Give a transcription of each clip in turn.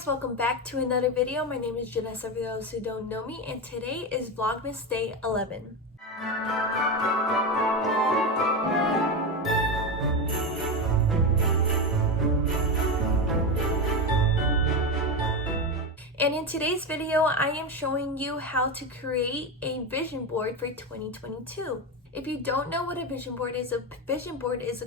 guys, welcome back to another video. My name is Janessa for those who don't know me, and today is Vlogmas Day 11. And in today's video, I am showing you how to create a vision board for 2022. If you don't know what a vision board is a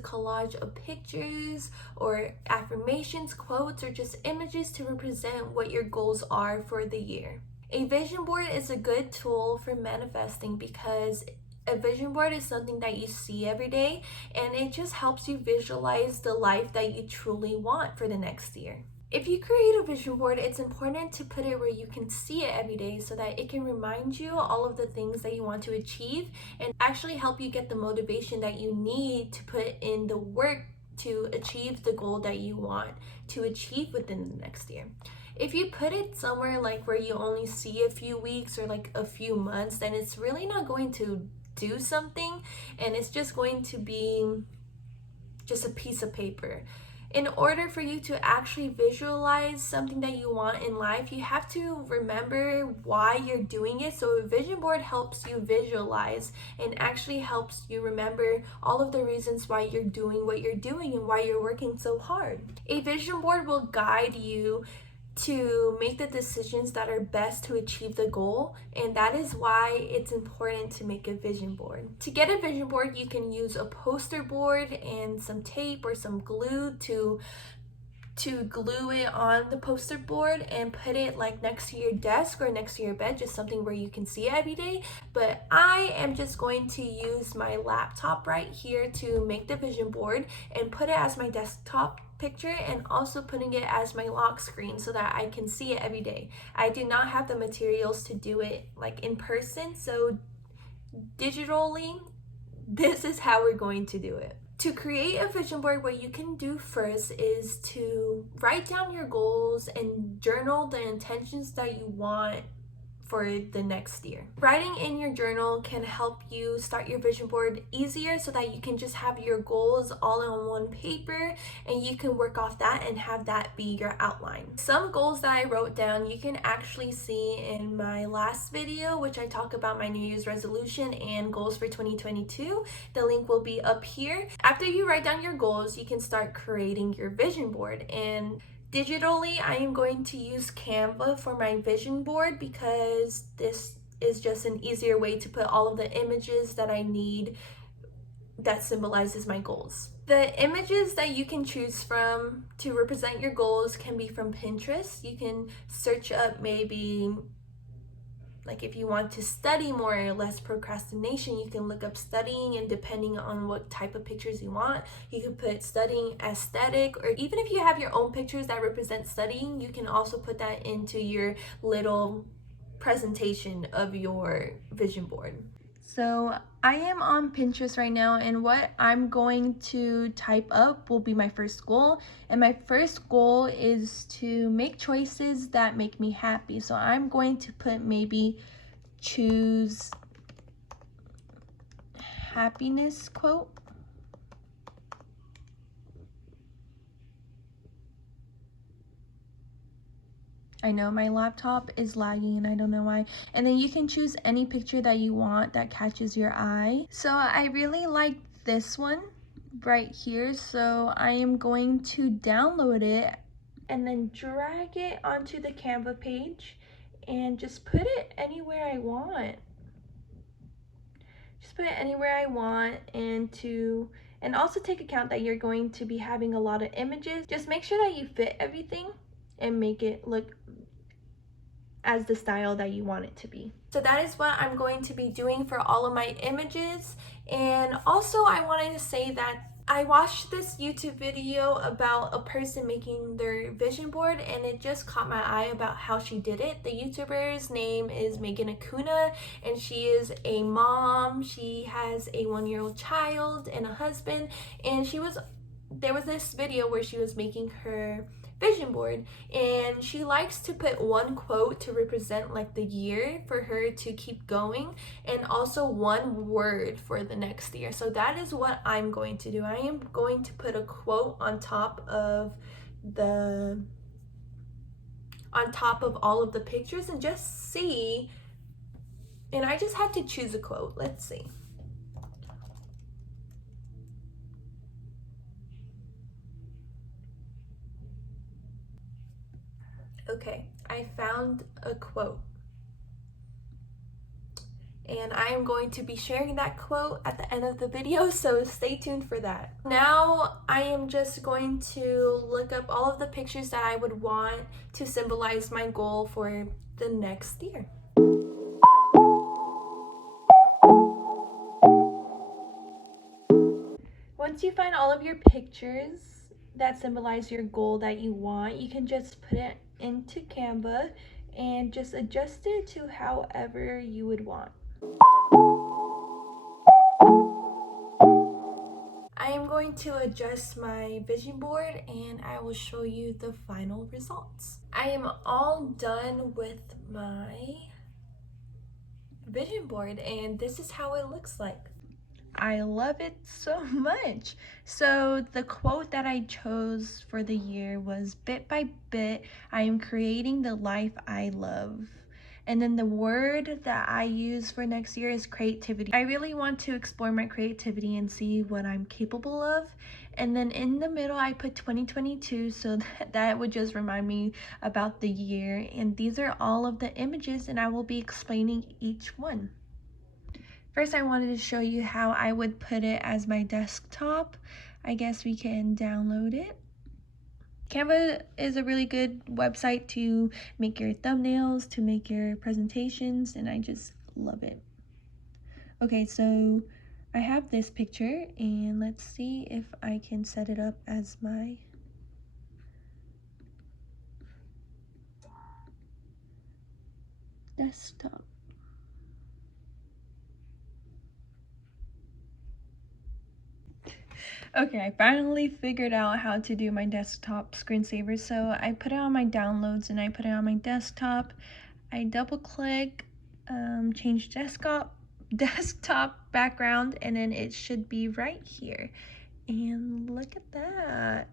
collage of pictures or affirmations, quotes, or just images to represent what your goals are for the year. A vision board is a good tool for manifesting because a vision board is something that you see every day, and it just helps you visualize the life that you truly want for the next year. If you create a vision board, it's important to put it where you can see it every day so that it can remind you all of the things that you want to achieve and actually help you get the motivation that you need to put in the work to achieve the goal that you want to achieve within the next year. If you put it somewhere like where you only see a few weeks or like a few months, then it's really not going to do something, and it's just going to be just a piece of paper. In order for you to actually visualize something that you want in life, you have to remember why you're doing it. So a vision board helps you visualize and actually helps you remember all of the reasons why you're doing what you're doing and why you're working so hard. A vision board will guide you to make the decisions that are best to achieve the goal, and that is why it's important to make a vision board. To get a vision board, you can use a poster board and some tape or some glue to glue it on the poster board and put it like next to your desk or next to your bed, just something where you can see it every day. But I am just going to use my laptop right here to make the vision board and put it as my desktop picture, and also putting it as my lock screen so that I can see it every day. I do not have the materials to do it like in person, so digitally, this is how we're going to do it. To create a vision board, what you can do first is to write down your goals and journal the intentions that you want for the next year. Writing in your journal can help you start your vision board easier so that you can just have your goals all on one paper and you can work off that and have that be your outline. Some goals that I wrote down you can actually see in my last video, which I talk about my New Year's resolution and goals for 2022. The link will be up here. After you write down your goals, you can start creating your vision board. And digitally, I am going to use Canva for my vision board because this is just an easier way to put all of the images that I need that symbolizes my goals. The images that you can choose from to represent your goals can be from Pinterest. You can search up maybe like if you want to study more or less procrastination, you can look up studying, and depending on what type of pictures you want, you can put studying aesthetic, or even if you have your own pictures that represent studying, you can also put that into your little presentation of your vision board. So I am on Pinterest right now, and what I'm going to type up will be my first goal. And my first goal is to make choices that make me happy. So I'm going to put maybe choose happiness quote. I know my laptop is lagging and I don't know why. And then you can choose any picture that you want that catches your eye. So I really like this one right here. So I am going to download it and then drag it onto the Canva page and just put it anywhere I want. Just put it anywhere I want, and also take account that you're going to be having a lot of images. Just make sure that you fit everything and make it look as the style that you want it to be. So that is what I'm going to be doing for all of my images. And also I wanted to say that I watched this YouTube video about a person making their vision board, and it just caught my eye about how she did it. The YouTuber's name is Megan Acuna, and she is a mom. She has a 1-year-old child and a husband, and there was this video where she was making her vision board, and she likes to put one quote to represent like the year for her to keep going, and also one word for the next year. So that is what I'm going to do. I am going to put a quote on top of the on top of all of the pictures and just see. And I just had to choose a quote. Let's see. Okay, I found a quote. And I am going to be sharing that quote at the end of the video, so stay tuned for that. Now I am just going to look up all of the pictures that I would want to symbolize my goal for the next year. Once you find all of your pictures that symbolize your goal that you want, you can just put it into Canva and just adjust it to however you would want. I am going to adjust my vision board and I will show you the final results. I am all done with my vision board and this is how it looks like. I love it so much. So the quote that I chose for the year was, "Bit by bit, I am creating the life I love." And then the word that I use for next year is creativity. I really want to explore my creativity and see what I'm capable of. And then in the middle, I put 2022, so that would just remind me about the year. And these are all of the images, and I will be explaining each one. First, I wanted to show you how I would put it as my desktop. I guess we can download it. Canva is a really good website to make your thumbnails, to make your presentations, and I just love it. Okay, so I have this picture, and let's see if I can set it up as my desktop. Okay, I finally figured out how to do my desktop screensaver. So I put it on my downloads and I put it on my desktop. I double click, change desktop background, and then it should be right here. And look at that.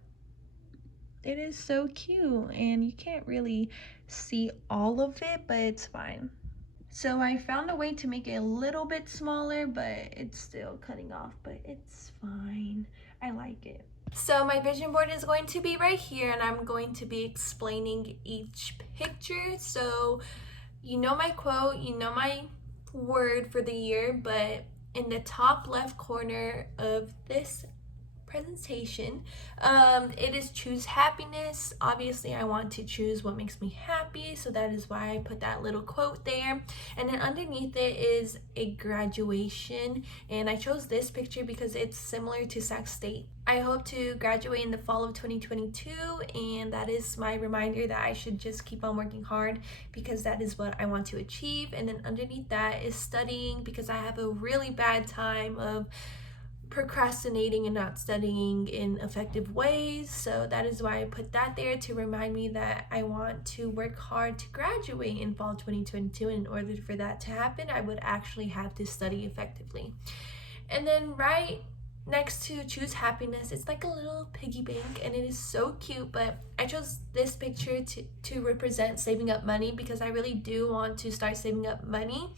It is so cute, and you can't really see all of it, but it's fine. So I found a way to make it a little bit smaller, but it's still cutting off, but it's fine. I like it. So my vision board is going to be right here, and I'm going to be explaining each picture. So you know my quote, you know my word for the year, but in the top left corner of this presentation, it is choose happiness. Obviously I want to choose what makes me happy, so that is why I put that little quote there. And then underneath it is a graduation, and I chose this picture because it's similar to Sac State. I hope to graduate in the fall of 2022, and that is my reminder that I should just keep on working hard because that is what I want to achieve. And then underneath that is studying, because I have a really bad time of procrastinating and not studying in effective ways. So that is why I put that there, to remind me that I want to work hard to graduate in fall 2022. And in order for that to happen, I would actually have to study effectively. And then right next to choose happiness, it's like a little piggy bank, and it is so cute. But I chose this picture to represent saving up money, because I really do want to start saving up money.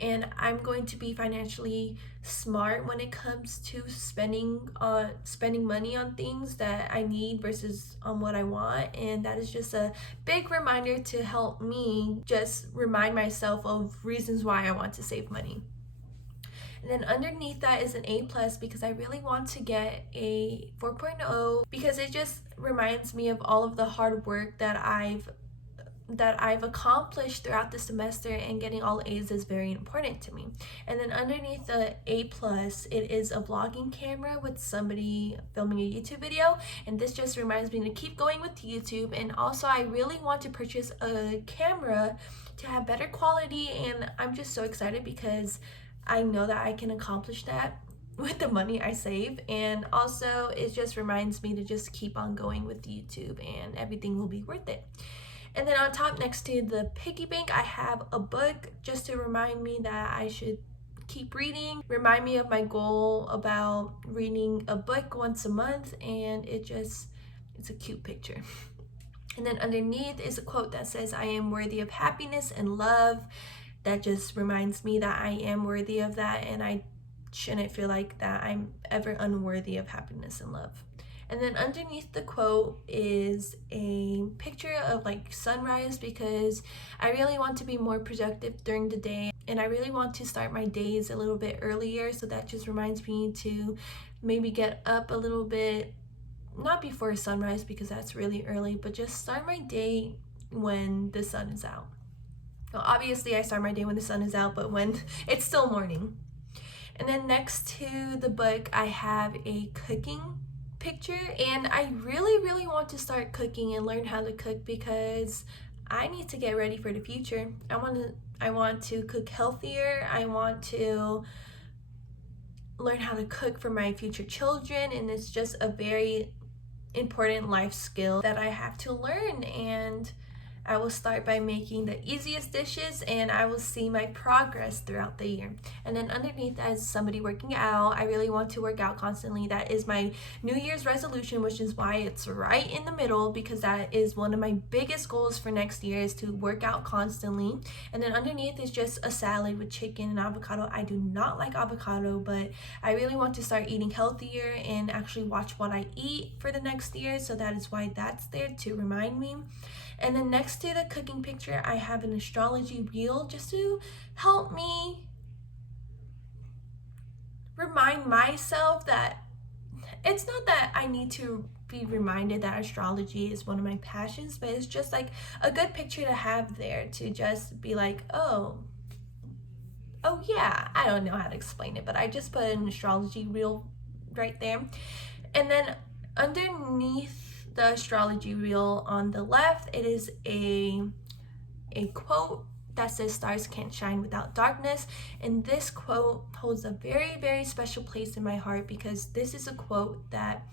And I'm going to be financially smart when it comes to spending money on things that I need versus on what I want. And that is just a big reminder to help me just remind myself of reasons why I want to save money. And then underneath that is an A+, because I really want to get a 4.0, because it just reminds me of all of the hard work that I've accomplished throughout the semester, and getting all A's is very important to me. And then underneath the A+, it is a vlogging camera with somebody filming a YouTube video, and this just reminds me to keep going with YouTube. And also I really want to purchase a camera to have better quality, and I'm just so excited because I know that I can accomplish that with the money I save. And also it just reminds me to just keep on going with YouTube, and everything will be worth it. And then on top, next to the piggy bank, I have a book, just to remind me that I should keep reading, remind me of my goal about reading a book once a month. And it's a cute picture. And then underneath is a quote that says, I am worthy of happiness and love. That just reminds me that I am worthy of that, and I shouldn't feel like that I'm ever unworthy of happiness and love. And then underneath the quote is a picture of like sunrise, because I really want to be more productive during the day, and I really want to start my days a little bit earlier. So that just reminds me to maybe get up a little bit, not before sunrise because that's really early, but just start my day when the sun is out. Well, obviously I start my day when the sun is out, but when it's still morning. And then next to the book, I have a cooking picture, and I really want to start cooking and learn how to cook because I need to get ready for the future. I want to cook healthier. I want to learn how to cook for my future children, and it's just a very important life skill that I have to learn. And I will start by making the easiest dishes, and I will see my progress throughout the year. And then underneath, as somebody working out, I really want to work out constantly. That is my New Year's resolution, which is why it's right in the middle, because that is one of my biggest goals for next year, is to work out constantly. And then underneath is just a salad with chicken and avocado. I do not like avocado, but I really want to start eating healthier and actually watch what I eat for the next year, so that is why that's there to remind me. And then next to the cooking picture, I have an astrology wheel just to help me remind myself that it's not that I need to be reminded that astrology is one of my passions, but it's just like a good picture to have there to just be like, oh yeah, I don't know how to explain it, but I just put an astrology wheel right there. And then underneath the astrology wheel on the left, it is a quote that says, stars can't shine without darkness. And this quote holds a very special place in my heart, because this is a quote that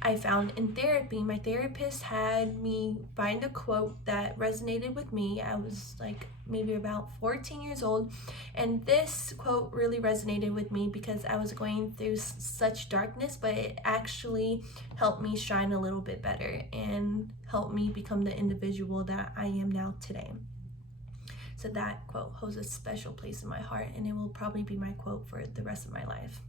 I found in therapy. My therapist had me find a quote that resonated with me. I was like maybe about 14 years old, and this quote really resonated with me because I was going through such darkness, but it actually helped me shine a little bit better and helped me become the individual that I am now today. So that quote holds a special place in my heart, and it will probably be my quote for the rest of my life.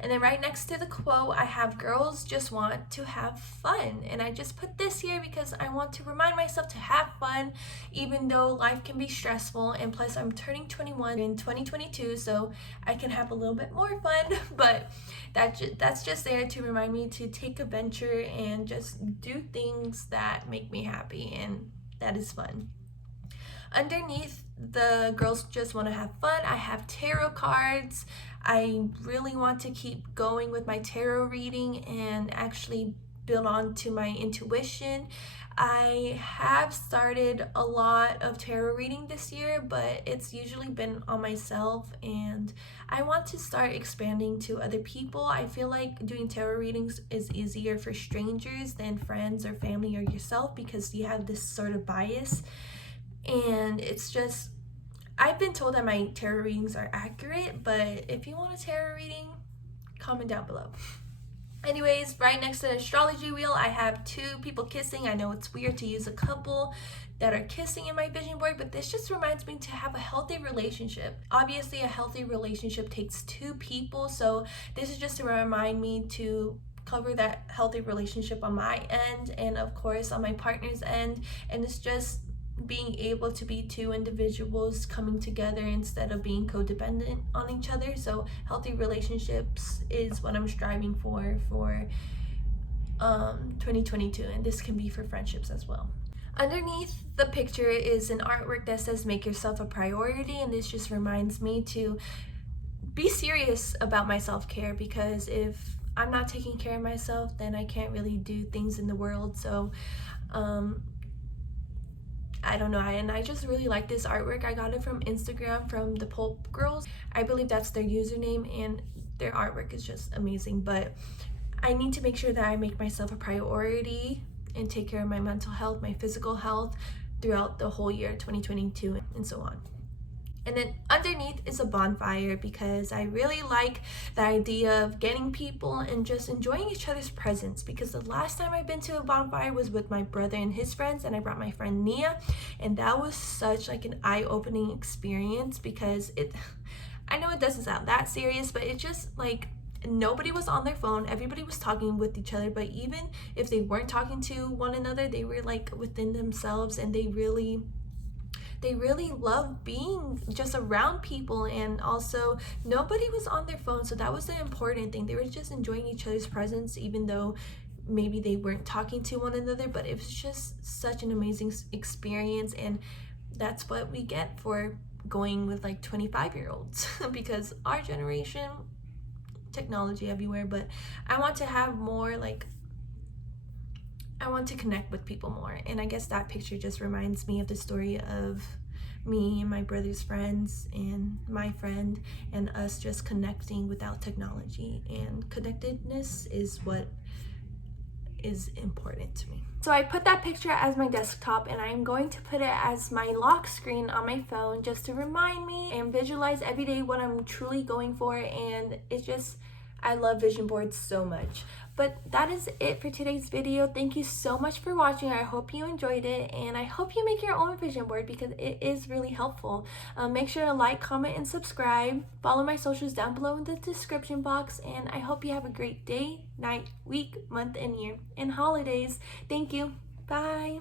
And then right next to the quote, I have girls just want to have fun. And I just put this here because I want to remind myself to have fun, even though life can be stressful. And plus, I'm turning 21 in 2022, so I can have a little bit more fun. But that's just there to remind me to take a venture and just do things that make me happy, and that is fun. Underneath the girls just want to have fun, I have tarot cards. I really want to keep going with my tarot reading and actually build on to my intuition. I have started a lot of tarot reading this year, but it's usually been on myself, and I want to start expanding to other people. I feel like doing tarot readings is easier for strangers than friends or family or yourself, because you have this sort of bias. And it's just, I've been told that my tarot readings are accurate, but if you want a tarot reading, comment down below. Anyways, right next to the astrology wheel, I have two people kissing. I know it's weird to use a couple that are kissing in my vision board, but this just reminds me to have a healthy relationship. Obviously, a healthy relationship takes two people, so this is just to remind me to cover that healthy relationship on my end, and of course on my partner's end. And it's just being able to be two individuals coming together instead of being codependent on each other. So healthy relationships is what I'm striving for 2022, and this can be for friendships as well. Underneath the picture is an artwork that says make yourself a priority, and this just reminds me to be serious about my self-care, because if I'm not taking care of myself, then I can't really do things in the world. So I don't know, and I just really like this artwork. I got it from Instagram from the Pulp Girls. I believe that's their username, and their artwork is just amazing. But I need to make sure that I make myself a priority and take care of my mental health, my physical health throughout the whole year 2022, and so on. And then underneath is a bonfire because I really like the idea of getting people and just enjoying each other's presence, because the last time I've been to a bonfire was with my brother and his friends, and I brought my friend Nia, and that was such like an eye-opening experience because I know it doesn't sound that serious, but it just like nobody was on their phone, everybody was talking with each other, but even if they weren't talking to one another, they were like within themselves, and they really love being just around people. And also nobody was on their phone, so that was the important thing. They were just enjoying each other's presence, even though maybe they weren't talking to one another, but it was just such an amazing experience. And that's what we get for going with like 25-year-olds because our generation, technology everywhere, but I want to have more like, I want to connect with people more. And I guess that picture just reminds me of the story of me and my brother's friends and my friend, and us just connecting without technology. And connectedness is what is important to me. So I put that picture as my desktop, and I'm going to put it as my lock screen on my phone just to remind me and visualize every day what I'm truly going for. And it's just, I love vision boards so much. But that is it for today's video. Thank you so much for watching. I hope you enjoyed it, and I hope you make your own vision board because it is really helpful. Make sure to like, comment, and subscribe. Follow my socials down below in the description box, and I hope you have a great day, night, week, month, and year, and holidays. Thank you. Bye.